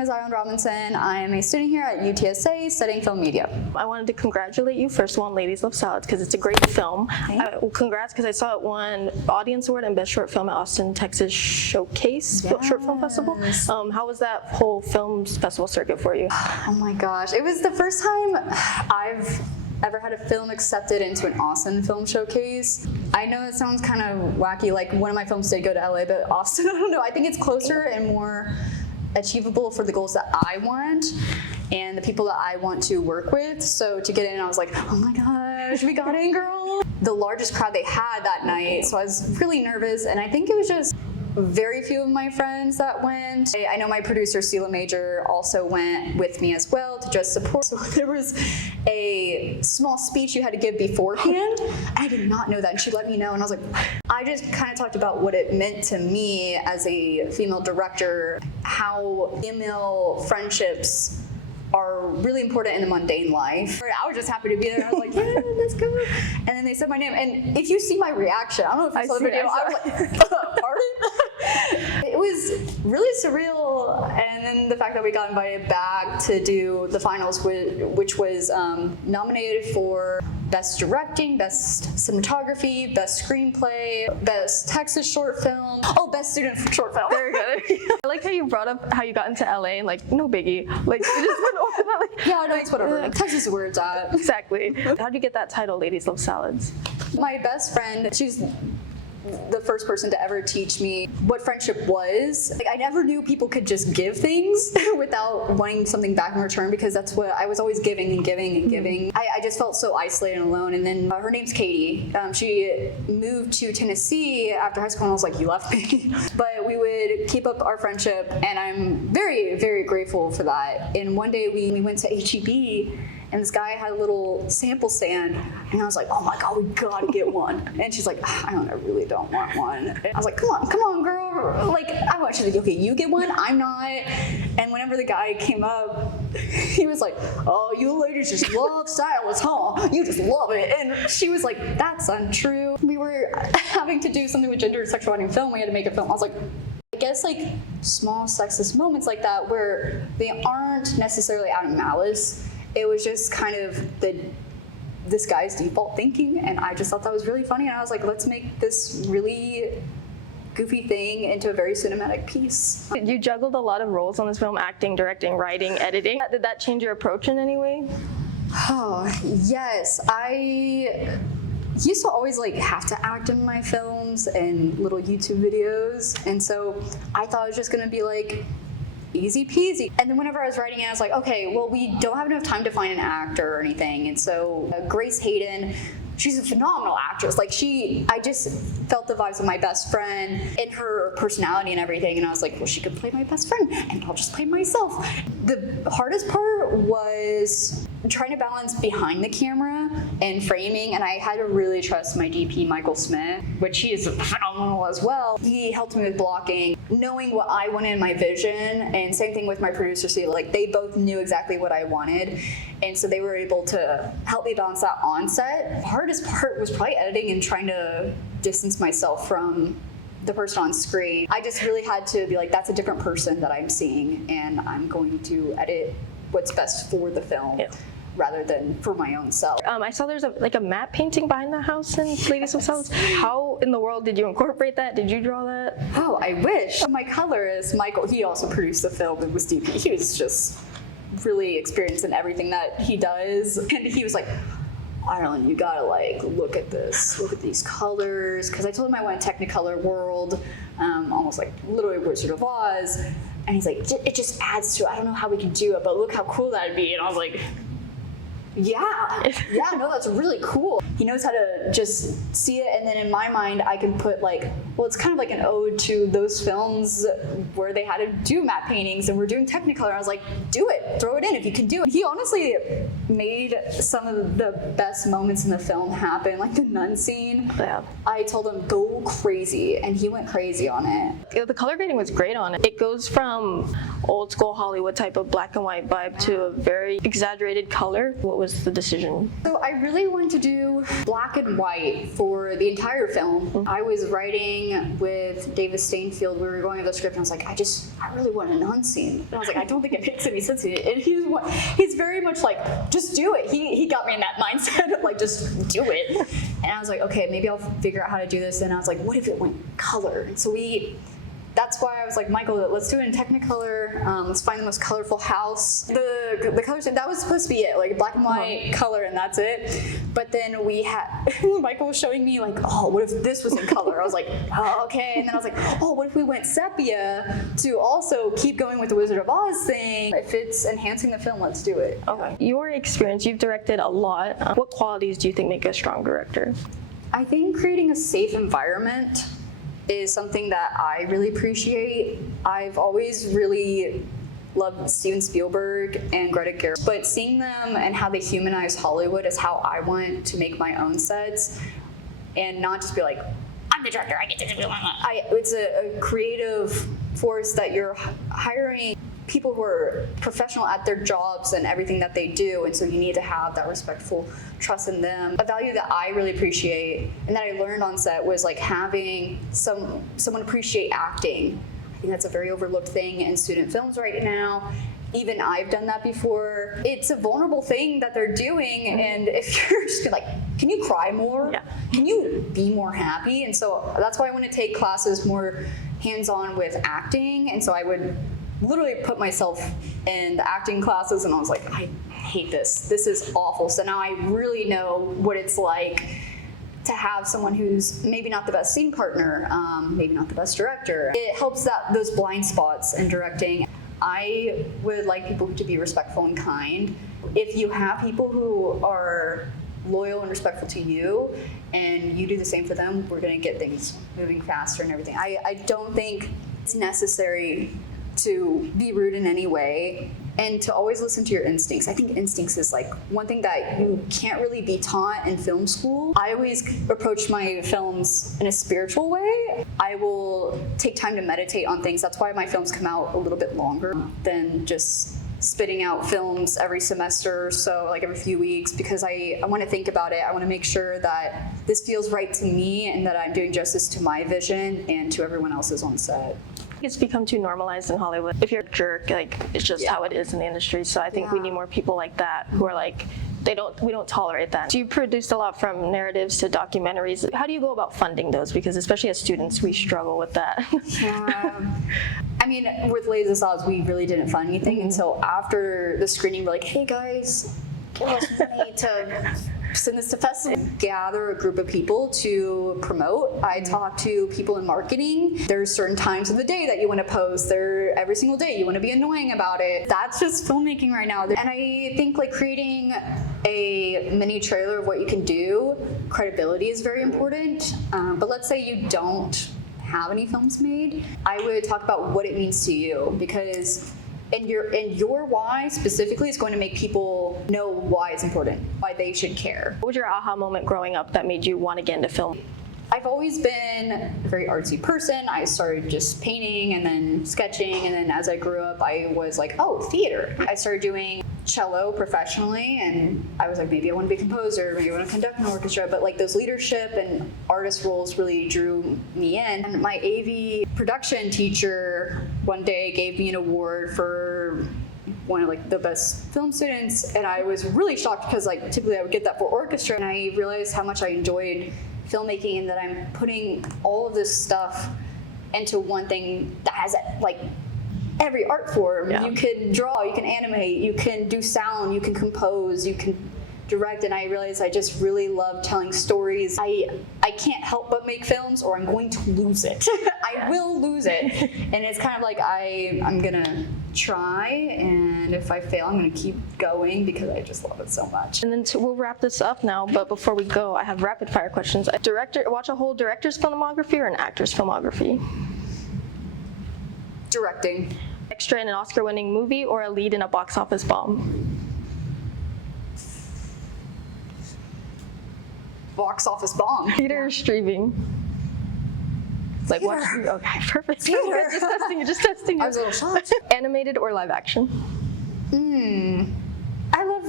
is Island Robinson. I am a student here at UTSA studying film media. I wanted to congratulate you first of all on Ladies Love Salads because it's a great film. Congrats because I saw it won Audience Award and Best Short Film at Austin, Texas Showcase Short Film Festival. How was that whole film festival circuit for you? Oh my gosh, it was the first time I've ever had a film accepted into an Austin film showcase. I know it sounds kind of wacky, like one of my films did go to LA, but Austin, I don't know, I think it's closer and more achievable for the goals that I want and the people that I want to work with. So to get in, I was like, oh my gosh, we got in, girl. The largest crowd they had that night, so I was really nervous, and I think it was just very few of my friends that went. I know my producer, Sela Major, also went with me as well to just support. So there was a small speech you had to give beforehand. I did not know that, and she let me know, and I was like, I just kind of talked about what it meant to me as a female director, how female friendships are really important in the mundane life. I was just happy to be there. I was like, yeah, let's go. And then they said my name. And if you see my reaction, I don't know if you saw the video, I was like, pardon? It was really surreal. And then the fact that we got invited back to do the finals, which was nominated for Best Directing, Best Cinematography, Best Screenplay, Best Texas Short Film, Best Student Short Film. Very good. I like how you brought up how you got into LA and like, no biggie. Like, you just went over that. Like, yeah, no, it's whatever. Texas is where it's at. Exactly. How did you get that title, Ladies Love Salads? My best friend, she's the first person to ever teach me what friendship was. Like, I never knew people could just give things without wanting something back in return, because that's what I was always giving and giving and giving. I just felt so isolated and alone. And then her name's Katie. She moved to Tennessee after high school, and I was like, you left me. But we would keep up our friendship, and I'm very, very grateful for that. And one day we went to HEB, and this guy had a little sample stand, and I was like, oh my God, we gotta get one. And she's like, I really don't want one. And I was like, come on, girl. Like, I want you to, okay, you get one, I'm not. And whenever the guy came up, he was like, oh, you ladies just love stylists, huh? You just love it. And she was like, that's untrue. We were having to do something with gender and sexuality in film. We had to make a film. I was like, I guess like small sexist moments like that where they aren't necessarily out of malice. It was just kind of this guy's default thinking, and I just thought that was really funny, and I was like, let's make this really goofy thing into a very cinematic piece. You juggled a lot of roles on this film: acting, directing, writing, editing. Did that change your approach in any way? Oh, yes. I used to always like have to act in my films and little YouTube videos, and so I thought it was just gonna be like easy peasy. And then whenever I was writing it, I was like, okay, well, we don't have enough time to find an actor or anything. And so Grace Hayden, she's a phenomenal actress. Like, I just felt the vibes of my best friend in her personality and everything. And I was like, well, she could play my best friend, and I'll just play myself. The hardest part was trying to balance behind the camera and framing, and I had to really trust my DP, Michael Smith, which he is phenomenal as well. He helped me with blocking, knowing what I wanted in my vision, and same thing with my producer, Sela. Like, they both knew exactly what I wanted, and so they were able to help me balance that on set. The hardest part was probably editing and trying to distance myself from the person on screen. I just really had to be like, that's a different person that I'm seeing, and I'm going to edit what's best for the film. Yeah. Rather than for my own self. I saw there's a matte painting behind the house in Ladies of Salads. How in the world did you incorporate that? Did you draw that? Oh, I wish. My colorist, Michael, he also produced the film and was DP. He was just really experienced in everything that he does. And he was like, Ireland, you gotta like look at this, look at these colors. Because I told him I want a Technicolor world, almost like literally Wizard of Oz. And he's like, it just adds to it. I don't know how we can do it, but look how cool that'd be. And I was like, yeah, no, that's really cool. He knows how to just see it, and then in my mind, I can put like, well, it's kind of like an ode to those films where they had to do matte paintings and we're doing Technicolor. I was like, do it, throw it in if you can do it. He honestly made some of the best moments in the film happen, like the nun scene. Yeah. I told him, go crazy, and he went crazy on it. The color grading was great on it. It goes from old school Hollywood type of black and white vibe to a very exaggerated color. What was the decision? So I really wanted to do black and white for the entire film. I was writing with Davis Stainfield. We were going over the script, and I was like, I really want a nun scene. And I was like, I don't think it makes any sense. And he's very much like, just do it. He got me in that mindset of like, just do it. And I was like, okay, maybe I'll figure out how to do this. And I was like, what if it went color? And so that's why I was like, Michael, let's do it in Technicolor. Let's find the most colorful house. The colors, that was supposed to be it, like black and white color, and that's it. But then we had, Michael was showing me like, oh, what if this was in color? I was like, oh, okay. And then I was like, oh, what if we went sepia to also keep going with the Wizard of Oz thing? If it's enhancing the film, let's do it. Okay. Your experience, you've directed a lot. What qualities do you think make a strong director? I think creating a safe environment is something that I really appreciate. I've always really loved Steven Spielberg and Greta Gerwig, but seeing them and how they humanize Hollywood is how I want to make my own sets, and not just be like, I'm the director, I get to do what I want. It's a creative force that you're hiring people who are professional at their jobs and everything that they do, and so you need to have that respectful trust in them. A value that I really appreciate and that I learned on set was like having someone appreciate acting. I think that's a very overlooked thing in student films right now. Even I've done that before. It's a vulnerable thing that they're doing, and if you're just like, can you cry more? Yeah. Can you be more happy? And so that's why I want to take classes more hands-on with acting, and so I would literally put myself in the acting classes, and I was like, I hate this. This is awful. So now I really know what it's like to have someone who's maybe not the best scene partner, maybe not the best director. It helps those blind spots in directing. I would like people to be respectful and kind. If you have people who are loyal and respectful to you, and you do the same for them, we're gonna get things moving faster and everything. I don't think it's necessary to be rude in any way, and to always listen to your instincts. I think instincts is like one thing that you can't really be taught in film school. I always approach my films in a spiritual way. I will take time to meditate on things. That's why my films come out a little bit longer than just spitting out films every semester or so, like every few weeks, because I want to think about it. I want to make sure that this feels right to me and that I'm doing justice to my vision and to everyone else's on set. It's become too normalized in Hollywood. If you're a jerk, like, it's just how it is in the industry. So I think we need more people like that who are like, we don't tolerate that. So you produced a lot from narratives to documentaries. How do you go about funding those? Because especially as students, we struggle with that. I mean, with Ladies of Oz, we really didn't fund anything until after the screening. We're like, hey guys, give us money to send this to festivals. Gather a group of people to promote. I talk to people in marketing. There's certain times of the day that you want to post. Every single day you want to be annoying about it. That's just filmmaking right now. And I think like creating a mini trailer of what you can do, credibility is very important. But let's say you don't have any films made, I would talk about what it means to you, because and your why specifically is going to make people know why it's important, why they should care. What was your aha moment growing up that made you want to get into film? I've always been a very artsy person. I started just painting and then sketching, and then as I grew up, I was like, oh, theater. I started doing cello professionally, and I was like, maybe I want to be a composer, maybe I want to conduct an orchestra, but like those leadership and artist roles really drew me in. And my AV production teacher one day gave me an award for one of like the best film students, and I was really shocked because like typically I would get that for orchestra, and I realized how much I enjoyed filmmaking and that I'm putting all of this stuff into one thing that has like every art form. Yeah. You can draw, you can animate, you can do sound, you can compose, you can direct, and I realized I just really love telling stories. I can't help but make films or I'm going to lose it. I will lose it. And it's kind of like I'm gonna try, and if I fail, I'm gonna keep going because I just love it so much. And then we'll wrap this up now, but before we go, I have rapid fire questions. Watch a whole director's filmography or an actor's filmography? Directing. Extra in an Oscar-winning movie or a lead in a box office bomb? Box office bomb. Theater or streaming? Like what? Okay, perfect. Theater. Just testing. I was a little shocked. Animated or live action? I love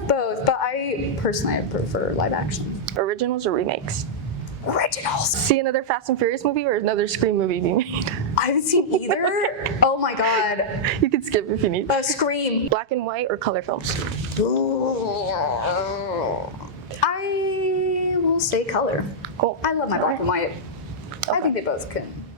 of both, but I personally prefer live action. Originals or remakes? Originals. See another Fast and Furious movie or another Scream movie be made? I haven't seen either. Oh my god. You can skip if you need. Scream. Black and white or color films? I will say color. Cool. I love my black and white. I think they both can